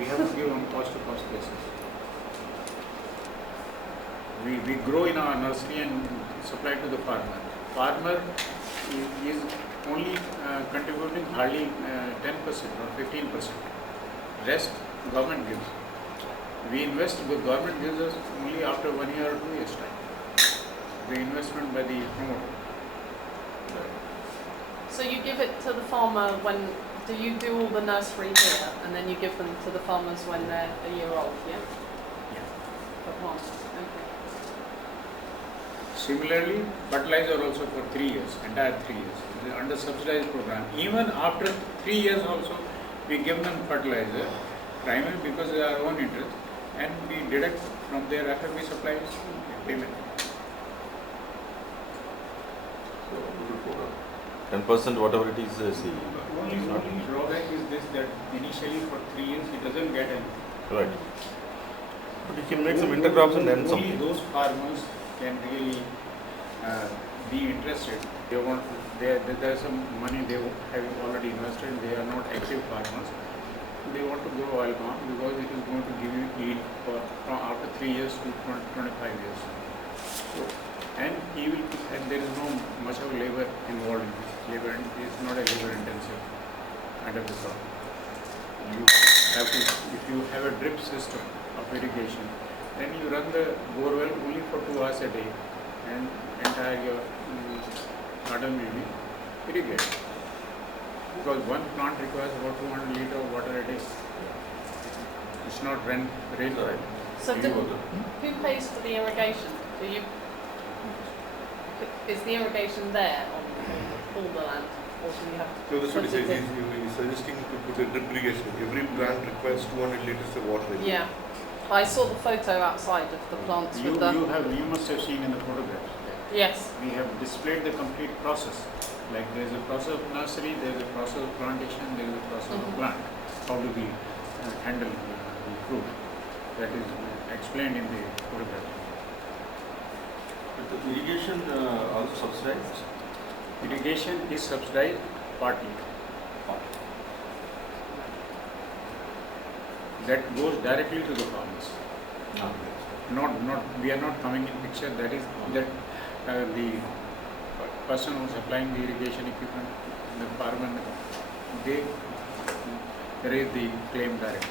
We have to give on cost-to-cost basis. We grow in our nursery and supply to the farmer. Farmer is only contributing hardly 10% or 15%. Rest government gives. We invest, but government gives us only after 1 year or 2 years time. The investment by the promoter. So you give it to the farmer when, do you do all the nursery here and then you give them to the farmers when they're a year old, yeah? Yeah. For plants, okay. Similarly, fertilizer also for 3 years, entire 3 years, under subsidized program. Even after 3 years also, we give them fertilizer, primarily because of our own interest, and we deduct from their FFB supplies payment. 10% whatever it is, Only drawback is this, that initially for 3 years he doesn't get any. right. But you can make some intercrops and then Only something. those farmers can really be interested. They want, there is some money they have already invested. They are not active farmers. They want to grow oil palm because it is going to give you yield from after 3 years to 25 years. So, and there is no much of labor involved in this. Labor is not a labor intensive kind of a crop. You have to, if you have a drip system of irrigation, then you run the borewell only for 2 hours a day, and entire your garden will be irrigated. Because one plant requires about 200 liters of water a day. It's not rainfall. So who pays for the irrigation? Do you? Is the irrigation there on all the land, or do you have to? So that's what he says. He's suggesting to put a drip irrigation. Every plant requires 200 liters of water. Yeah, I saw the photo outside of the plants You with the. you must have seen in the photographs. Yes. We have displayed the complete process. Like there is a process of nursery, there is a process of plantation, there is a process of plant. How do we handle the fruit? That is explained in the photograph. But the irrigation also subsidized? Irrigation is subsidized partly. That goes directly to the farmers. We are not coming in picture. That is the person who is applying the irrigation equipment, the farmer, they raise the claim directly.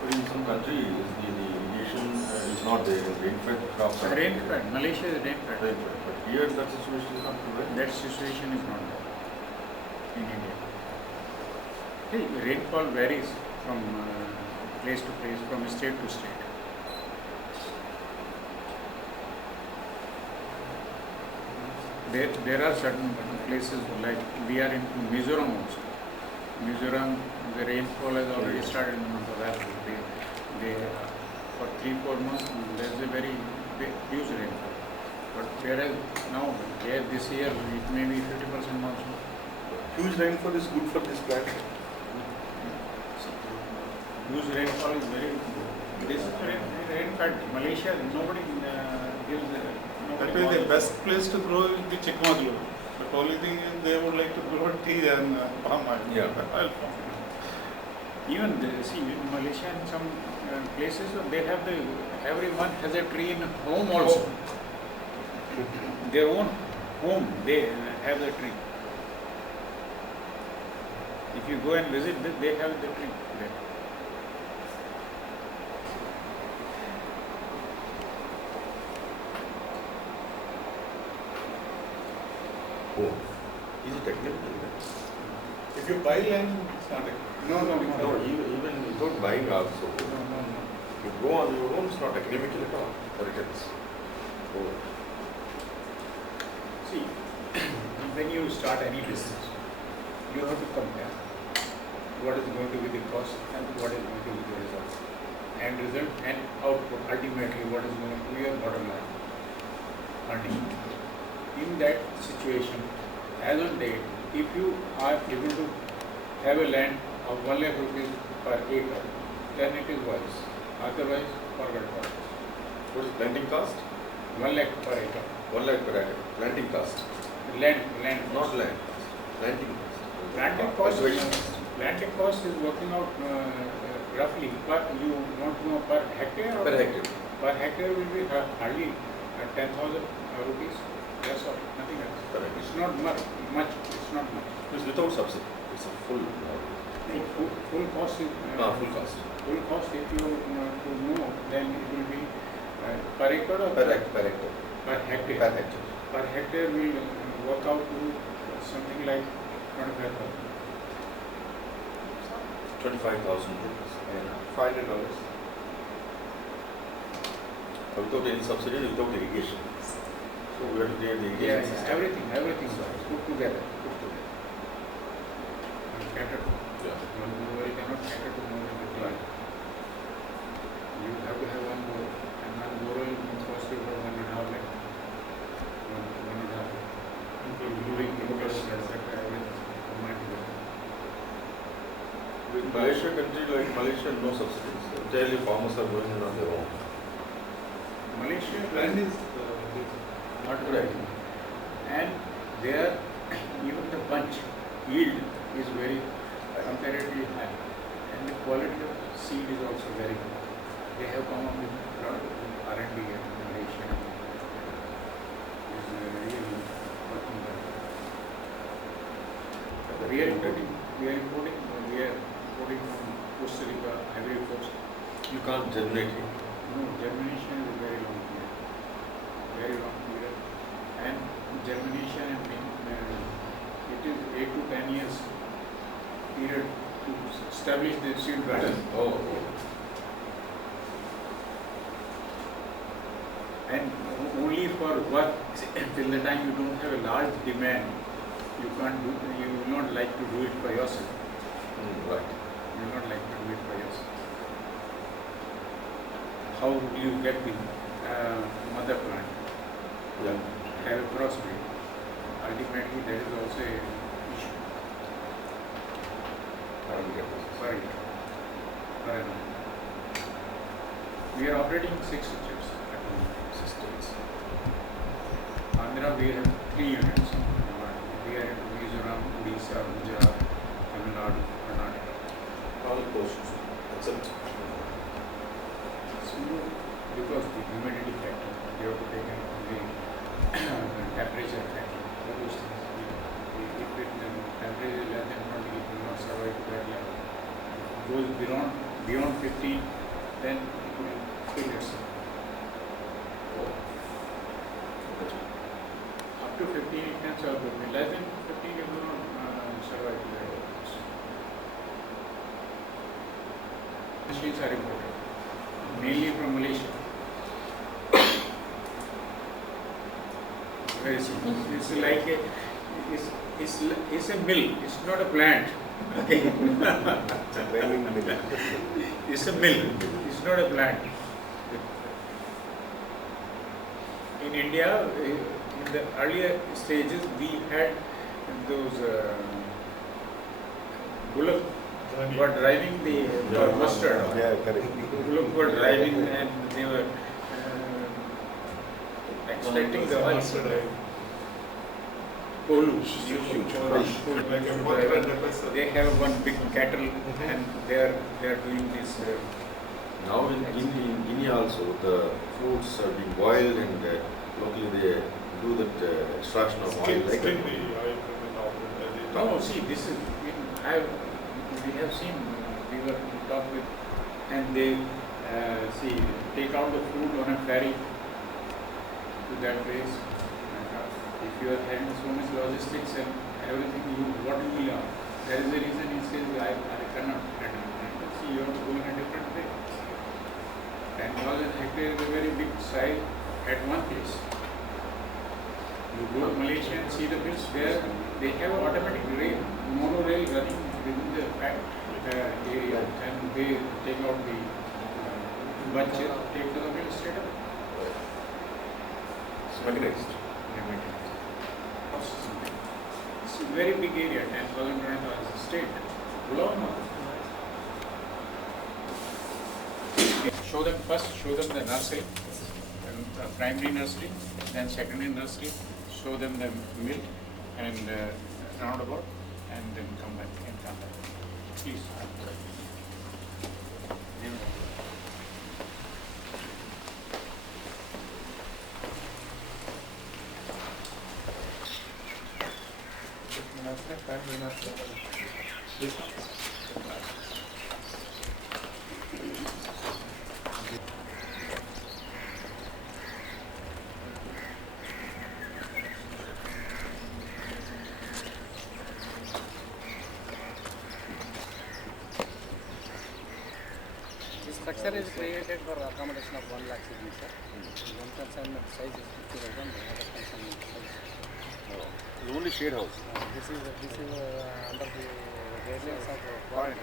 But in some countries, the irrigation is not there. Rain-fed crops are. Rain-fed. Malaysia is rain-fed. Rain-fed. But here that situation is not there. That situation is not there in India. Hey, rainfall varies from place to place, from state to state. There are certain places like we are in Mizoram also. Mizoram, the rainfall has already started in the month of April. They for 3-4 months there is a very huge rainfall. But whereas now here this year it may be 50% monsoon. Huge rainfall is good for this plant. Huge rainfall is very good. This is rain-fed. Malaysia, nobody gives. That way, the best place to grow will be Chikmagalur. But only thing is they would like to grow tea and palm oil. Yeah. Oil palm. Even in Malaysia and some places they have everyone has a tree in home also. Their own home they have the tree. If you go and visit, they have the tree there. Oh. Is it technical? If you buy land, it's not a. No. Even without buying also. No. You go on your own, it's not academical at all. Or it is. Oh. See, when you start any business, you have to compare what is going to be the cost and what is going to be the result. And result and output, ultimately what is going to be your bottom line. In that situation, as on date, if you are able to have a land of 1 lakh rupees per acre, then it is wise. Otherwise, forget about it. What is planting cost? 1 lakh per acre. 1 lakh per acre. Planting cost. Land. Not land. Planting cost. Planting cost. Landed cost is working out roughly, but you want to know per hectare? Or Per hectare. Per hectare will be hardly 10,000 rupees. That's all, nothing else. Correct. It's not much. It's not much. It's without subsidy. It's a full. Full cost is Full cost. Full cost. If you to know, then it will be per acre or Per hectare. per hectare. Per hectare. Per hectare will work out to something like 25,000. 25,000 rupees. $500. Without any subsidy, without irrigation. So we have to create the irrigation Yeah, system. everything put together. And cater to. Yeah. One borewell cannot cater to more than 50 lakh. You have to have one borewell, and one borewell will cost you about 1.5 lakh. One and a half lakh. Including interest, etc. Everything combined together. With Malaysia country like Malaysia, no subsidies. Entirely farmers are going on their own. Malaysia Land is not good. And there, even the bunch yield is very comparatively high, and the quality of seed is also very good. They have come up with a lot of R&D in Malaysia. Is really working well. We are importing from Costa Rica, Ivory Coast. You can't generate it. No, germination is a very long period. Very long period. And germination and it is 8 to 10 years period to establish the seed pattern. Oh. And only for work, till the time you don't have a large demand, you will not like to do it for yourself. Right. You will not like to do it for yourself. How do you get the mother plant? Yeah. Have a crossbreed. Ultimately, that is also a issue. Per year. Per annum. We are operating 6 subjects at the moment. Systems. Andhra, we have 3 units. We are in Mizoram, Odisha, Gujarat, Tamil Nadu, Karnataka. All coasts. Except. So, because the humidity factor, you have to take in the temperature factor, all those things. If the temperature is less than 20, it will not survive to that level. Goes beyond 15, then it will kill itself. Up to 15 it can survive, less than 15 it will not survive to that level. Machines are imported, mainly from Malaysia. Very simple. It's like it's a mill. It's not a plant. Okay. It's a mill. It's not a plant. In India, in the earlier stages, we had those bullock were driving the mustard. Yeah, correct. Bullock were driving and they were extracting the oil. They have one big cattle and they are doing this. Now in Guinea also, the fruits are being boiled and locally they do that extraction of oil. Like that. No, see, this is, we have seen, we were to talk with, and they take out the fruit on a ferry to that place. If you are having so much logistics and everything, what do you learn? There is a reason he says, I cannot. See, you have to go in a different way. 10,000 hectares is a very big size at one place. You go to Malaysia and see the mills there, they have automatic monorail running within the area, and they take out the bunches, take to the mill straight up. Mechanized. It's a very big area, 10,000, 20,000 state. Long. Show them the nursery, primary nursery, then secondary nursery, show them the mill and roundabout, and then come back and come back. please. This structure is created for accommodation of 1 lakh seedlings, sir. One consignment size is 50,000, another consignment size. It's only shade house. This is under the guidelines of foreign.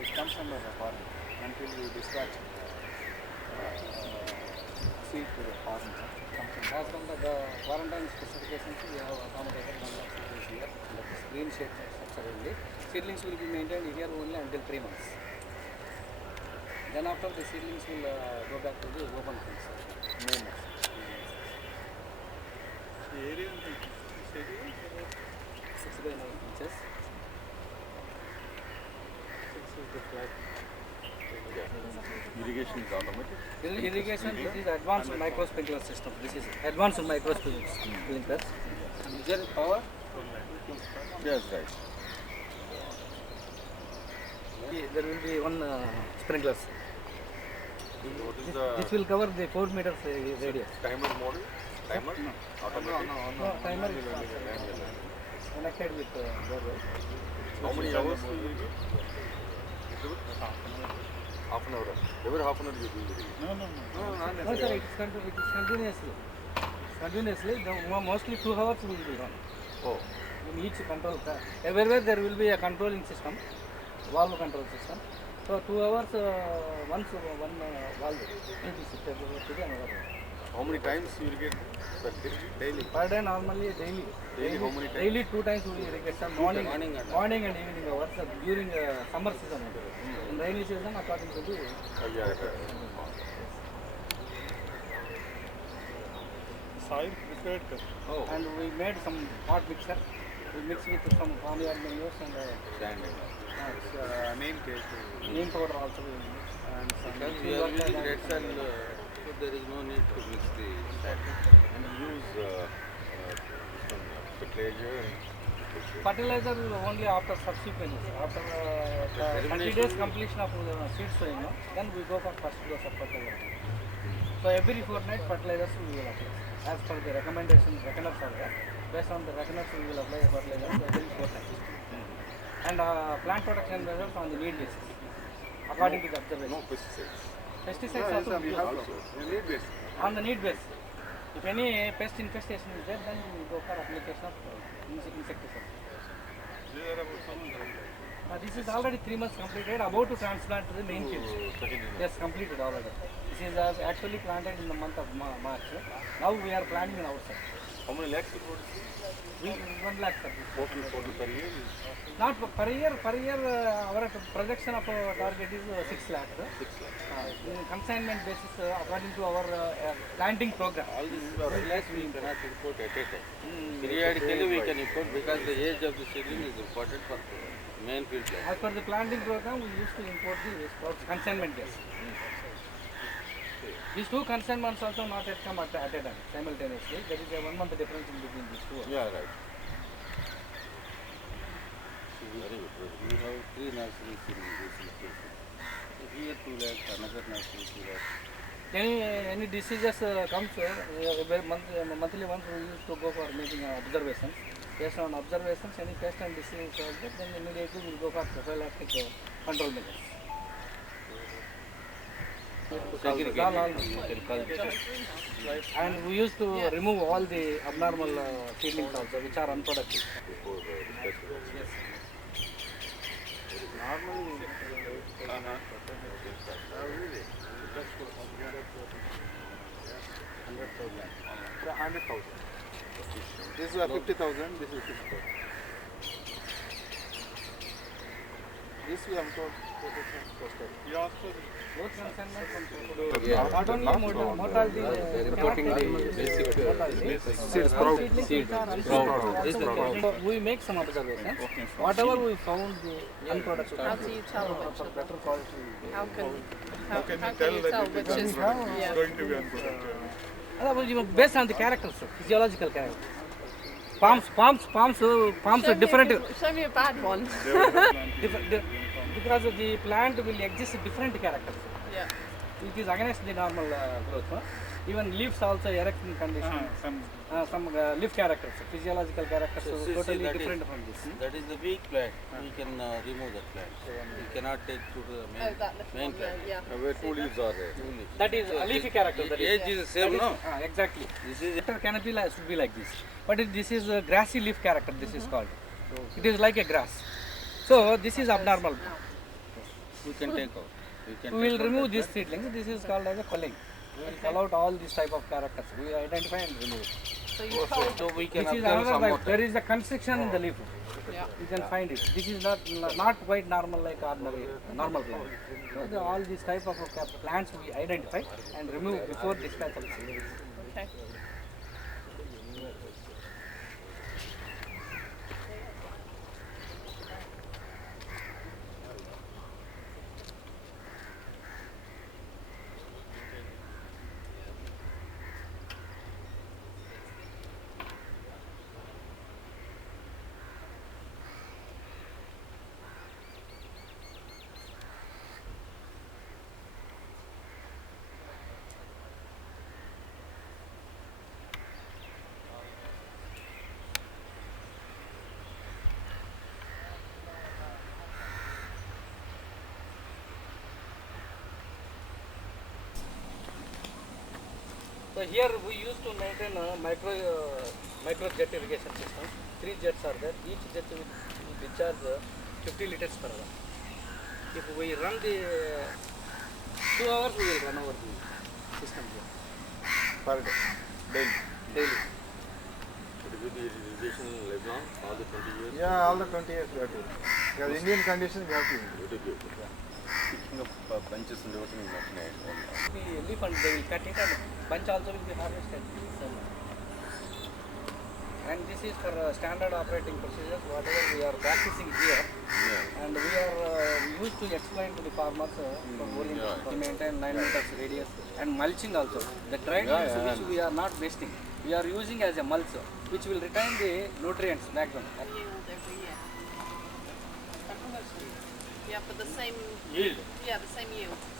It comes under the foreign until we dispatch seed to the foreign. As from the quarantine specifications, we have accommodated 1 lakh seedlings here. That is green shade structure only. Seedlings will be maintained here only until 3 months. Then after the seedlings will go back to the open fields. Main. The area of the stadium? 6 by 9 inches. 6 is the flat. Irrigation is automatic. Irrigation, this is advanced micro sprinkler system. This is advanced micro sprinklers. Is there power? Yes, right. There will be one sprinkler. What is the This will cover the 4 meters radius. timer model? Timer? No. Automatic? No, timer is connected with borewell. How many hours will you irrigate? Half an hour. Every half an hour you do irrigation? No, no, no. No, sir, it is continuously. Continuously, mostly 2 hours will be run. Oh. In each control, everywhere there will be a controlling system, valve control system. So 2 hours, once one valve will be shifted to the another one. How many times you irrigate per day? Daily? Per day normally daily. Daily how many times? Daily 2 times we irrigate, sir. Morning and evening hours during summer season. In rainy season according to the Soil prepared. Oh. and we made some hot mixture. We mix with some farmyard manures and Sand. Name case. neem powder also we mix. And some Because we are using red soil, so there is no need to mix the sand. And you use some fertilizer and fertilizer only after subsequently. After 30 days completion of seed sowing, no? Then we go for first dose of fertilizer. So every fortnight fertilizers we will apply. As per the recommendations, reckoners are there. Based on the reckoners we will apply fertilizers every fortnight. And plant protection measures on the need basis, according to the observation. no pesticides. Pesticides also we use on the need basis. If any pest infestation is there, then we go for application of insecticide. This is already 3 months completed, about to transplant to the main field. Yes, completed already. This is actually planted in the month of March. Now we are planning in our side. How many lakhs you produce? 1 lakh per year. Total per year? Not per year, our projection of target is 6 lakhs. 6 lakhs. In consignment basis, according to our planting program. All these less we cannot import at a time. Periodically we can import because the age of the seedling is important for main field plant. As per the planting program, we used to import the sprouts consignment gas. These 2 consignments also not yet come at a time, simultaneously. There is a 1 month difference in between these 2. Yeah, right. Very good. We have 3 nurseries in this location. Here 2 lakhs, another nursery 2 lakhs. Any diseases comes, monthly once we used to go for making observations. Based on observations, any pest and disease is there, then immediately we will go for prophylactic control measures. And we used to remove all the abnormal seedlings also, which are unproductive. Before Yes. This is 50,000, this is 50,000. this we have to posted. You ask for Both consignment and Yeah. not only mortality, Reporting the basic seeds sprout. So we make some observations. Whatever we found the unproductive. How do you tell which for of better quality? How can how can you tell that it which is is unproductive? yeah. It's going to be unproductive. Based on the characters, physiological characters. Palms are different. Show me a bad one. Because the plant will exist different characters. Yeah. It is against the normal growth. Even leaves also erecting condition. Some leaf characters, physiological characters, So, totally that different is- from this. That is the weak plant. We can remove that plant. We cannot take to the Oh, main, that little main one plant. there, yeah. Where two leaves are there. Two leaves. That is a leafy character. That is. Age is the same, no? Exactly. This is Center canopy should be like this. But this is a grassy leaf character, this is called. It is like a grass. So this is abnormal. we can take out. We will remove these seedlings. This is called as a culling. We will cull out all these type of characters. We identify and remove it. So you told So we can This is observe another some more type. There is a constriction in the leaf. yeah. You can find it. This is not quite normal like ordinary normal plant. So all these type of plants we identify and remove before dispatch of seeds. Okay. So here we used to maintain a micro jet irrigation system. 3 jets are there. Each jet will discharge 50 liters per hour. If we run the 2 hours, we will run over the system here Per day. Daily. daily. It will be irrigation lifelong, all the 20 years. Yeah, all the 20 years we have to. Because Indian conditions we have to. Very good. Picking up bunches and everything in that night. The leaf and they will cut it and bunch also will be harvested. And this is for standard operating procedures, whatever we are practicing here. And we are used to explain to the farmers for boring. We maintain 9 meters radius and mulching also. The dried leaves which we are not wasting, we are using as a mulch, which will retain the nutrients maximum. Yield every year. Yeah, for the same yield. Yeah, the same yield.